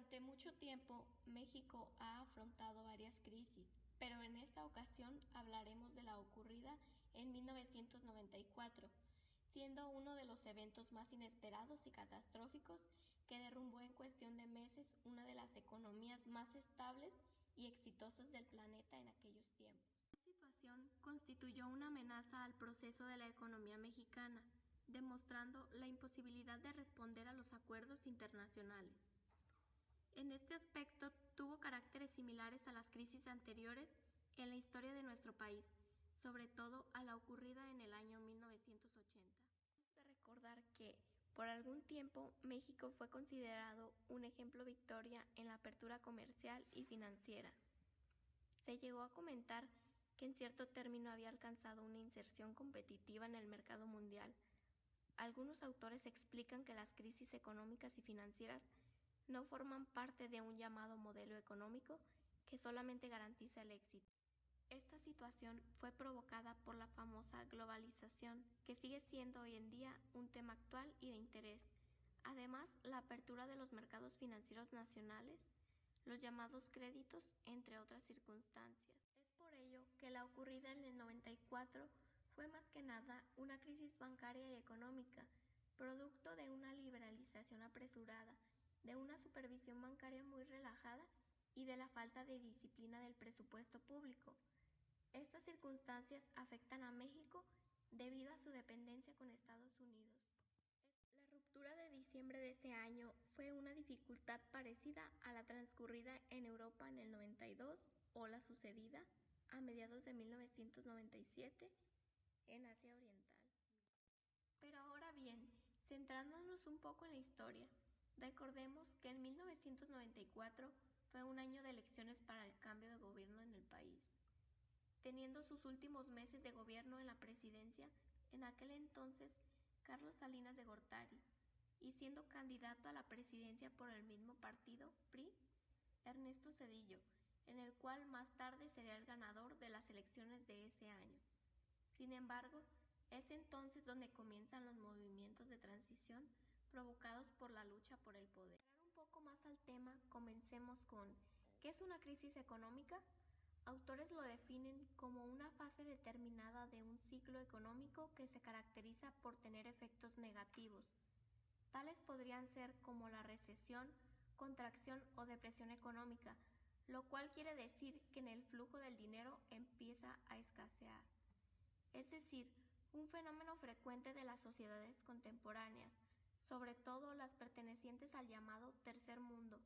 Durante mucho tiempo, México ha afrontado varias crisis, pero en esta ocasión hablaremos de la ocurrida en 1994, siendo uno de los eventos más inesperados y catastróficos que derrumbó en cuestión de meses una de las economías más estables y exitosas del planeta en aquellos tiempos. Esta situación constituyó una amenaza al proceso de la economía mexicana, demostrando la imposibilidad de responder a los acuerdos internacionales. En este aspecto tuvo caracteres similares a las crisis anteriores en la historia de nuestro país, sobre todo a la ocurrida en el año 1980. Hemos de recordar que, por algún tiempo, México fue considerado un ejemplo victoria en la apertura comercial y financiera. Se llegó a comentar que en cierto término había alcanzado una inserción competitiva en el mercado mundial. Algunos autores explican que las crisis económicas y financieras no forman parte de un llamado modelo económico que solamente garantiza el éxito. Esta situación fue provocada por la famosa globalización, que sigue siendo hoy en día un tema actual y de interés. Además, la apertura de los mercados financieros nacionales, los llamados créditos, entre otras circunstancias. Es por ello que la ocurrida en el 94 fue más que nada una crisis bancaria y económica, producto de una liberalización apresurada, de una supervisión bancaria muy relajada y de la falta de disciplina del presupuesto público. Estas circunstancias afectan a México debido a su dependencia con Estados Unidos. La ruptura de diciembre de ese año fue una dificultad parecida a la transcurrida en Europa en el 92 o la sucedida a mediados de 1997 en Asia Oriental. Pero ahora bien, centrándonos un poco en la historia, recordemos que en 1994 fue un año de elecciones para el cambio de gobierno en el país. Teniendo sus últimos meses de gobierno en la presidencia, en aquel entonces Carlos Salinas de Gortari, y siendo candidato a la presidencia por el mismo partido, PRI, Ernesto Zedillo, en el cual más tarde sería el ganador de las elecciones de ese año. Sin embargo, es entonces donde comienzan los movimientos de transición provocados por la lucha por el poder. Para hablar un poco más al tema, comencemos con ¿qué es una crisis económica? Autores lo definen como una fase determinada de un ciclo económico que se caracteriza por tener efectos negativos. Tales podrían ser como la recesión, contracción o depresión económica, lo cual quiere decir que en el flujo del dinero empieza a escasear. Es decir, un fenómeno frecuente de las sociedades contemporáneas, sobre todo las pertenecientes al llamado tercer mundo,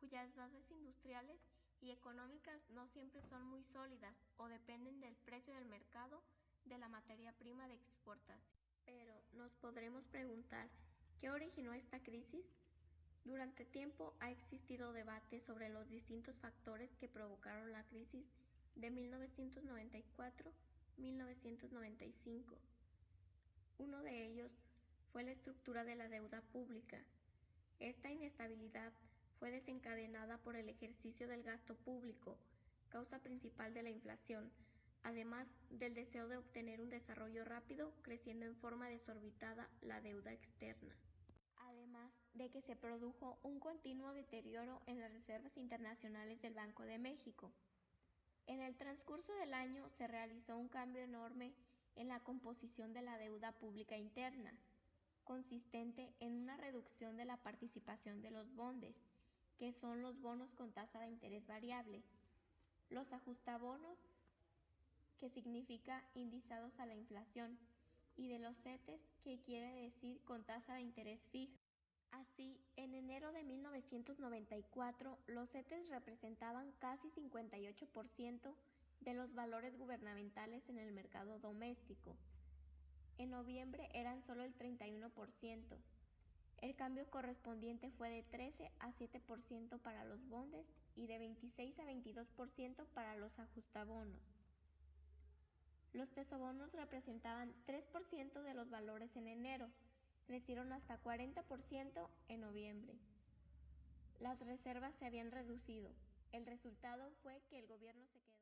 cuyas bases industriales y económicas no siempre son muy sólidas o dependen del precio del mercado de la materia prima de exportación. Pero nos podremos preguntar, ¿qué originó esta crisis? Durante tiempo ha existido debate sobre los distintos factores que provocaron la crisis de 1994-1995. Uno de ellos fue la estructura de la deuda pública. Esta inestabilidad fue desencadenada por el ejercicio del gasto público, causa principal de la inflación, además del deseo de obtener un desarrollo rápido, creciendo en forma desorbitada la deuda externa. Además de que se produjo un continuo deterioro en las reservas internacionales del Banco de México. En el transcurso del año se realizó un cambio enorme en la composición de la deuda pública interna, consistente en una reducción de la participación de los bondes, que son los bonos con tasa de interés variable, los ajustabonos, que significa indizados a la inflación, y de los CETES, que quiere decir con tasa de interés fija. Así, en enero de 1994, los CETES representaban casi 58% de los valores gubernamentales en el mercado doméstico. En noviembre eran solo el 31%. El cambio correspondiente fue de 13 a 7% para los bondes y de 26 a 22% para los ajustabonos. Los tesobonos representaban 3% de los valores en enero, crecieron hasta 40% en noviembre. Las reservas se habían reducido. El resultado fue que el gobierno se quedó.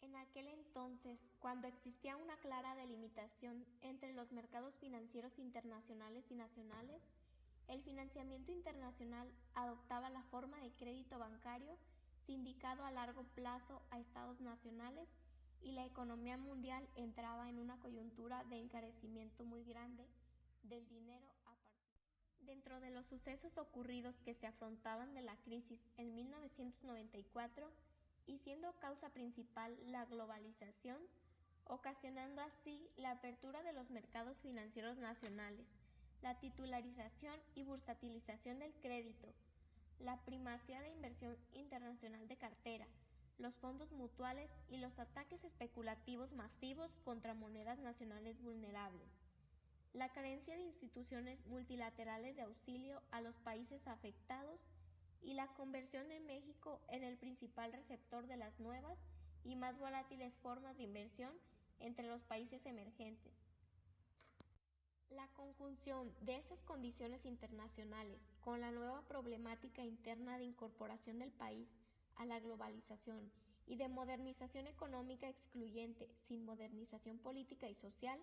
En aquel entonces, cuando existía una clara delimitación entre los mercados financieros internacionales y nacionales, El financiamiento internacional adoptaba la forma de crédito bancario sindicado a largo plazo a estados nacionales y la economía mundial entraba en una coyuntura de encarecimiento muy grande del dinero a partir. Dentro de los sucesos ocurridos que se afrontaban de la crisis en 1994 y siendo causa principal la globalización, ocasionando así la apertura de los mercados financieros nacionales, la titularización y bursatilización del crédito, la primacía de inversión internacional de cartera, los fondos mutuales y los ataques especulativos masivos contra monedas nacionales vulnerables, la carencia de instituciones multilaterales de auxilio a los países afectados y la conversión de México en el principal receptor de las nuevas y más volátiles formas de inversión entre los países emergentes. La conjunción de esas condiciones internacionales con la nueva problemática interna de incorporación del país a la globalización y de modernización económica excluyente sin modernización política y social,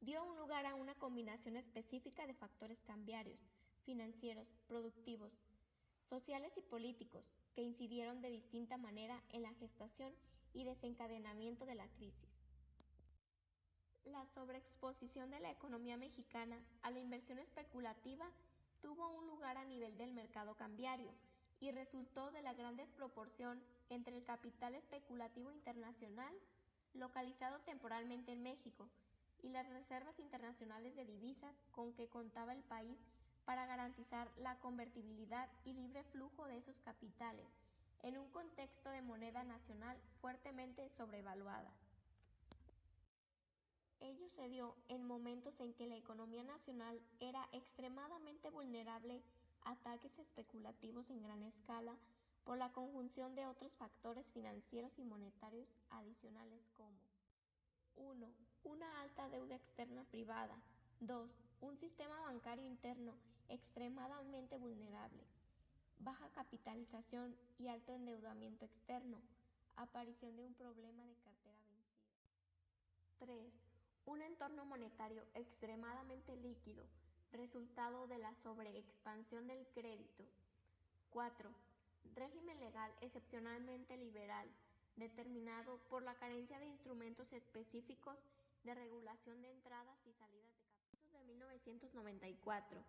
dio un lugar a una combinación específica de factores cambiarios, financieros, productivos, sociales y políticos, que incidieron de distinta manera en la gestación y desencadenamiento de la crisis. La sobreexposición de la economía mexicana a la inversión especulativa tuvo un lugar a nivel del mercado cambiario y resultó de la gran desproporción entre el capital especulativo internacional, localizado temporalmente en México, y las reservas internacionales de divisas con que contaba el país para garantizar la convertibilidad y libre flujo de esos capitales, en un contexto de moneda nacional fuertemente sobrevaluada. Ello se dio en momentos en que la economía nacional era extremadamente vulnerable a ataques especulativos en gran escala por la conjunción de otros factores financieros y monetarios adicionales como 1. Una alta deuda externa privada. 2. Un sistema bancario interno extremadamente vulnerable. Baja capitalización y alto endeudamiento externo. Aparición de un problema de cartera vencida. 3. Un entorno monetario extremadamente líquido, resultado de la sobreexpansión del crédito. 4. Régimen legal excepcionalmente liberal, determinado por la carencia de instrumentos específicos de regulación de entradas y salidas de capitales. De 1994,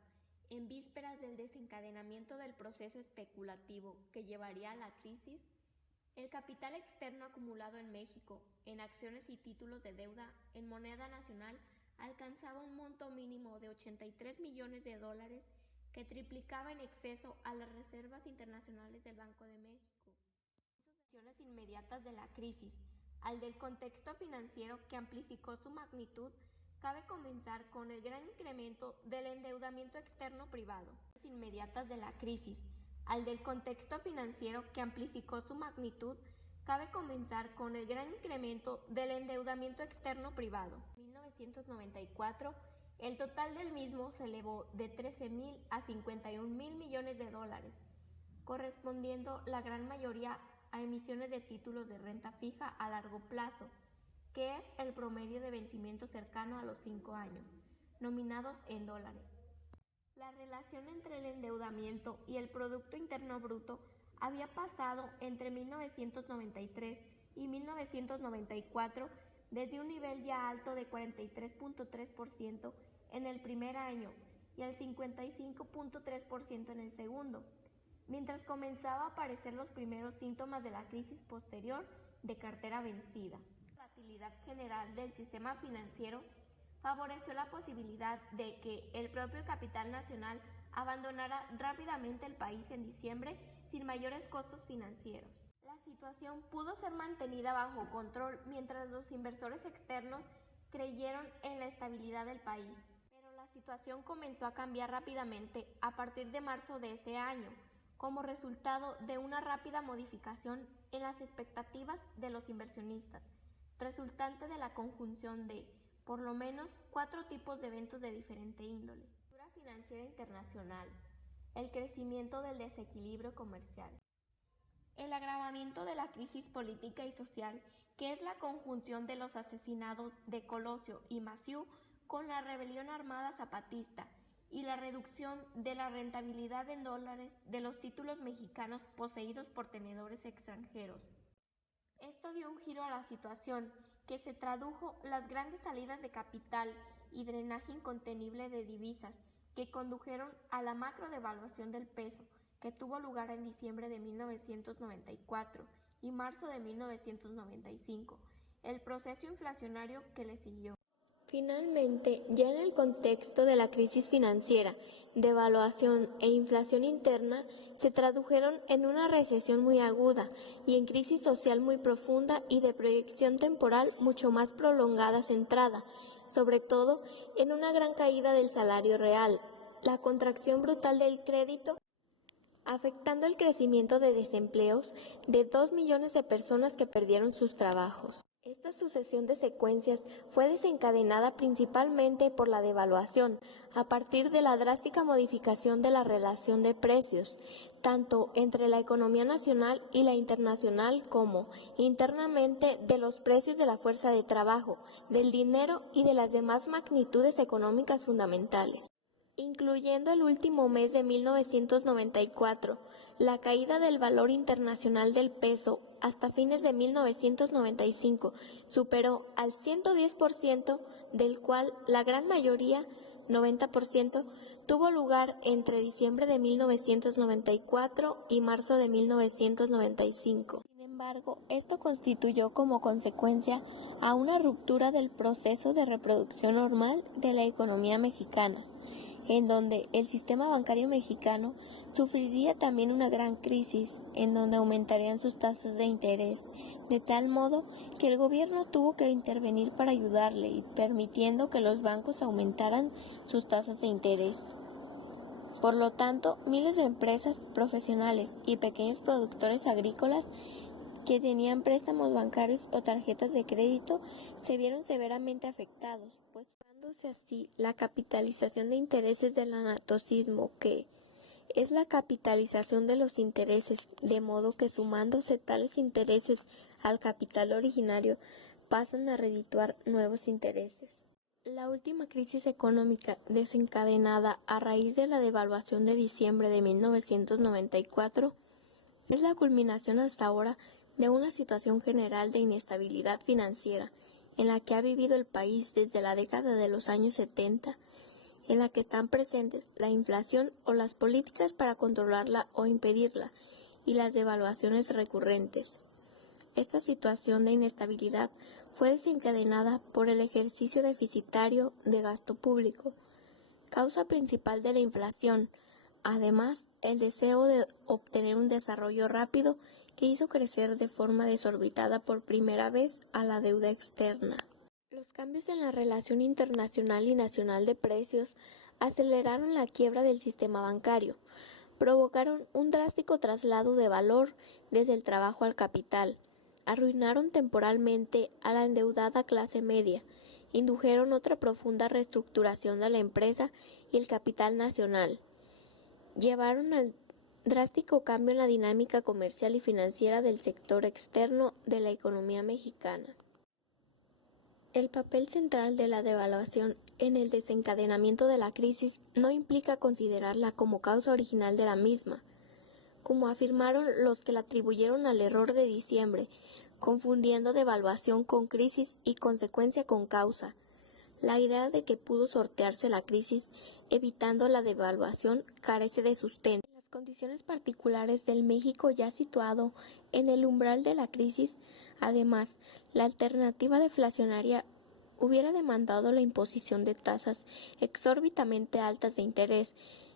en vísperas del desencadenamiento del proceso especulativo que llevaría a la crisis, el capital externo acumulado en México, en acciones y títulos de deuda en moneda nacional, alcanzaba un monto mínimo de 83 millones de dólares que triplicaba en exceso a las reservas internacionales del Banco de México. Las inmediatas de la crisis, al del contexto financiero que amplificó su magnitud, cabe comenzar con el gran incremento del endeudamiento externo privado. Inmediatas de la crisis, al del contexto financiero que amplificó su magnitud, cabe comenzar con el gran incremento del endeudamiento externo privado. En 1994, el total del mismo se elevó de 13.000 a 51.000 millones de dólares, correspondiendo la gran mayoría a emisiones de títulos de renta fija a largo plazo, que es el promedio de vencimiento cercano a los 5 años, nominados en dólares. La relación entre el endeudamiento y el Producto Interno Bruto había pasado entre 1993 y 1994 desde un nivel ya alto de 43.3% en el primer año y al 55.3% en el segundo, mientras comenzaba a aparecer los primeros síntomas de la crisis posterior de cartera vencida. La volatilidad general del sistema financiero favoreció la posibilidad de que el propio capital nacional abandonara rápidamente el país en diciembre sin mayores costos financieros. La situación pudo ser mantenida bajo control mientras los inversores externos creyeron en la estabilidad del país. Pero la situación comenzó a cambiar rápidamente a partir de marzo de ese año, como resultado de una rápida modificación en las expectativas de los inversionistas, resultante de la conjunción de, por lo menos, 4 tipos de eventos de diferente índole. La cultura financiera internacional, el crecimiento del desequilibrio comercial, el agravamiento de la crisis política y social, que es la conjunción de los asesinados de Colosio y Maciú con la rebelión armada zapatista, y la reducción de la rentabilidad en dólares de los títulos mexicanos poseídos por tenedores extranjeros. Esto dio un giro a la situación, que se tradujo las grandes salidas de capital y drenaje incontenible de divisas que condujeron a la macro devaluación del peso, que tuvo lugar en diciembre de 1994 y marzo de 1995, el proceso inflacionario que le siguió. Finalmente, ya en el contexto de la crisis financiera, devaluación e inflación interna se tradujeron en una recesión muy aguda y en crisis social muy profunda y de proyección temporal mucho más prolongada centrada, sobre todo en una gran caída del salario real, la contracción brutal del crédito, afectando el crecimiento de desempleos de 2 millones de personas que perdieron sus trabajos. Esta sucesión de secuencias fue desencadenada principalmente por la devaluación, a partir de la drástica modificación de la relación de precios, tanto entre la economía nacional y la internacional como, internamente, de los precios de la fuerza de trabajo, del dinero y de las demás magnitudes económicas fundamentales. Incluyendo el último mes de 1994, la caída del valor internacional del peso hasta fines de 1995 superó al 110%, del cual la gran mayoría, 90%, tuvo lugar entre diciembre de 1994 y marzo de 1995. Sin embargo, esto constituyó como consecuencia a una ruptura del proceso de reproducción normal de la economía mexicana, en donde el sistema bancario mexicano sufriría también una gran crisis, en donde aumentarían sus tasas de interés, de tal modo que el gobierno tuvo que intervenir para ayudarle y permitiendo que los bancos aumentaran sus tasas de interés. Por lo tanto, miles de empresas profesionales y pequeños productores agrícolas que tenían préstamos bancarios o tarjetas de crédito se vieron severamente afectados, pues dándose así la capitalización de intereses del anatocismo, que es la capitalización de los intereses, de modo que sumándose tales intereses al capital originario pasan a redituar nuevos intereses. La última crisis económica desencadenada a raíz de la devaluación de diciembre de 1994 es la culminación hasta ahora de una situación general de inestabilidad financiera en la que ha vivido el país desde la década de los años 70, en la que están presentes la inflación o las políticas para controlarla o impedirla, y las devaluaciones recurrentes. Esta situación de inestabilidad fue desencadenada por el ejercicio deficitario de gasto público, causa principal de la inflación. Además, el deseo de obtener un desarrollo rápido que hizo crecer de forma desorbitada por primera vez a la deuda externa. Los cambios en la relación internacional y nacional de precios aceleraron la quiebra del sistema bancario, provocaron un drástico traslado de valor desde el trabajo al capital, arruinaron temporalmente a la endeudada clase media, indujeron otra profunda reestructuración de la empresa y el capital nacional, llevaron al drástico cambio en la dinámica comercial y financiera del sector externo de la economía mexicana. El papel central de la devaluación en el desencadenamiento de la crisis no implica considerarla como causa original de la misma, como afirmaron los que la atribuyeron al error de diciembre, confundiendo devaluación con crisis y consecuencia con causa. La idea de que pudo sortearse la crisis evitando la devaluación carece de sustento. En las condiciones particulares del México ya situado en el umbral de la crisis, además, la alternativa deflacionaria hubiera demandado la imposición de tasas exórbitamente altas de interés,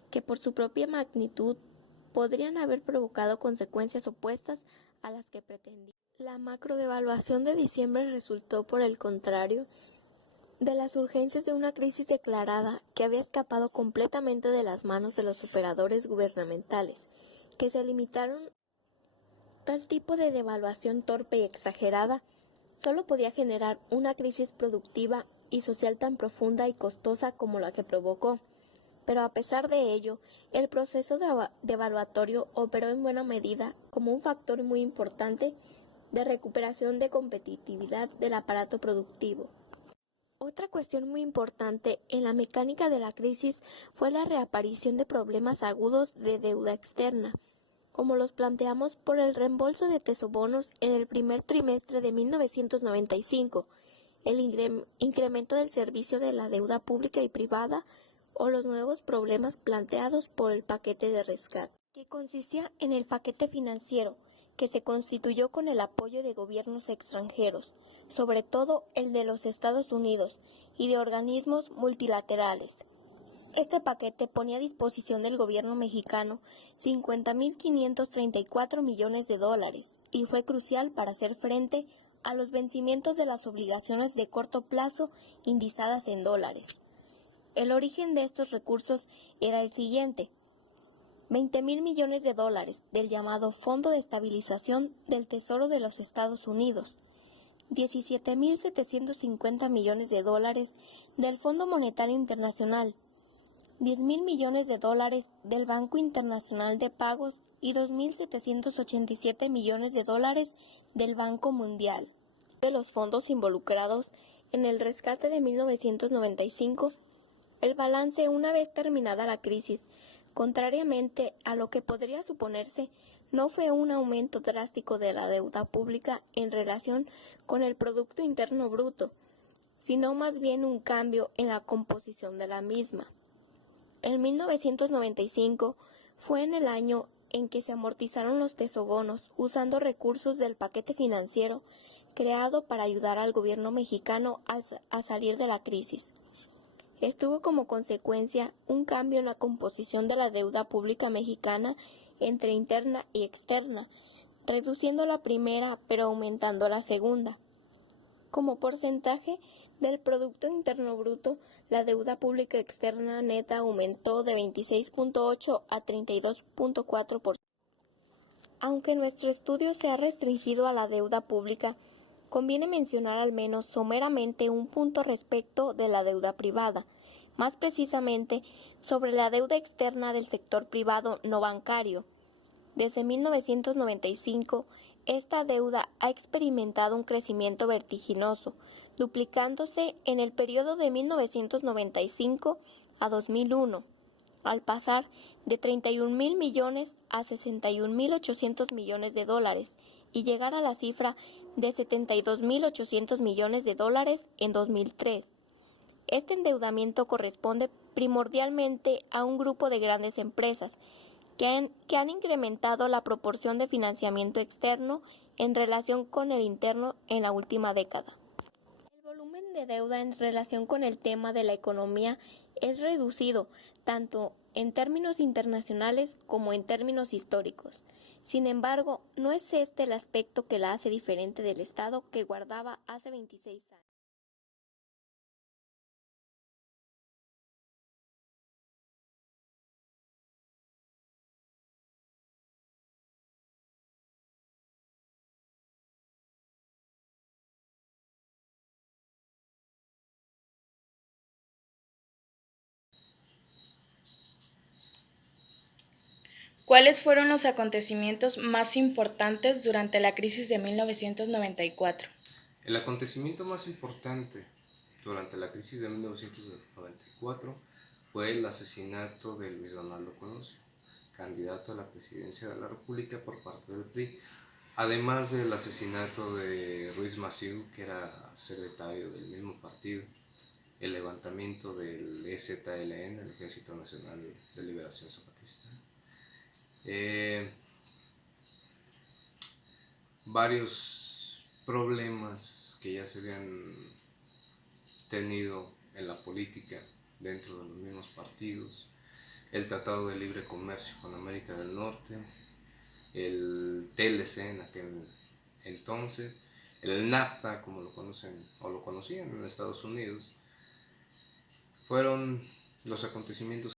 que por su propia magnitud podrían haber provocado consecuencias opuestas a las que pretendía. La macrodevaluación de diciembre resultó, por el contrario, de las urgencias de una crisis declarada que había escapado completamente de las manos de los operadores gubernamentales, que se limitaron. Tal tipo de devaluación torpe y exagerada solo podía generar una crisis productiva y social tan profunda y costosa como la que provocó. Pero a pesar de ello, el proceso devaluatorio operó en buena medida como un factor muy importante de recuperación de competitividad del aparato productivo. Otra cuestión muy importante en la mecánica de la crisis fue la reaparición de problemas agudos de deuda externa, como los planteamos por el reembolso de tesobonos en el primer trimestre de 1995, el incremento del servicio de la deuda pública y privada o los nuevos problemas planteados por el paquete de rescate, que consistía en el paquete financiero, que se constituyó con el apoyo de gobiernos extranjeros, sobre todo el de los Estados Unidos, y de organismos multilaterales. Este paquete ponía a disposición del gobierno mexicano 50.534 millones de dólares y fue crucial para hacer frente a los vencimientos de las obligaciones de corto plazo indizadas en dólares. El origen de estos recursos era el siguiente: 20.000 millones de dólares del llamado Fondo de Estabilización del Tesoro de los Estados Unidos, 17.750 millones de dólares del Fondo Monetario Internacional, 10.000 millones de dólares del Banco Internacional de Pagos y 2.787 millones de dólares del Banco Mundial. De los fondos involucrados en el rescate de 1995, el balance una vez terminada la crisis, contrariamente a lo que podría suponerse, no fue un aumento drástico de la deuda pública en relación con el Producto Interno Bruto, sino más bien un cambio en la composición de la misma. En 1995 fue en el año en que se amortizaron los tesobonos usando recursos del paquete financiero creado para ayudar al gobierno mexicano a salir de la crisis. Estuvo como consecuencia un cambio en la composición de la deuda pública mexicana entre interna y externa, reduciendo la primera pero aumentando la segunda. Como porcentaje del Producto Interno Bruto, la deuda pública externa neta aumentó de 26.8 a 32.4%. Aunque nuestro estudio se ha restringido a la deuda pública, conviene mencionar al menos someramente un punto respecto de la deuda privada, más precisamente sobre la deuda externa del sector privado no bancario. Desde 1995, esta deuda ha experimentado un crecimiento vertiginoso, duplicándose en el periodo de 1995 a 2001, al pasar de 31.000 millones a 61.800 millones de dólares y llegar a la cifra de 72.800 millones de dólares en 2003. Este endeudamiento corresponde primordialmente a un grupo de grandes empresas que han incrementado la proporción de financiamiento externo en relación con el interno en la última década. El volumen de deuda en relación con el tema de la economía es reducido tanto en términos internacionales como en términos históricos. Sin embargo, no es este el aspecto que la hace diferente del estado que guardaba hace 26 años. ¿Cuáles fueron los acontecimientos más importantes durante la crisis de 1994? El acontecimiento más importante durante la crisis de 1994 fue el asesinato de Luis Donaldo Colosio, candidato a la presidencia de la República por parte del PRI, además del asesinato de Ruiz Massieu, que era secretario del mismo partido, el levantamiento del EZLN, el Ejército Nacional de Liberación Zapatista. Varios problemas que ya se habían tenido en la política dentro de los mismos partidos, el Tratado de Libre Comercio con América del Norte, el TLC en aquel entonces, el NAFTA como lo conocen o lo conocían en Estados Unidos, fueron los acontecimientos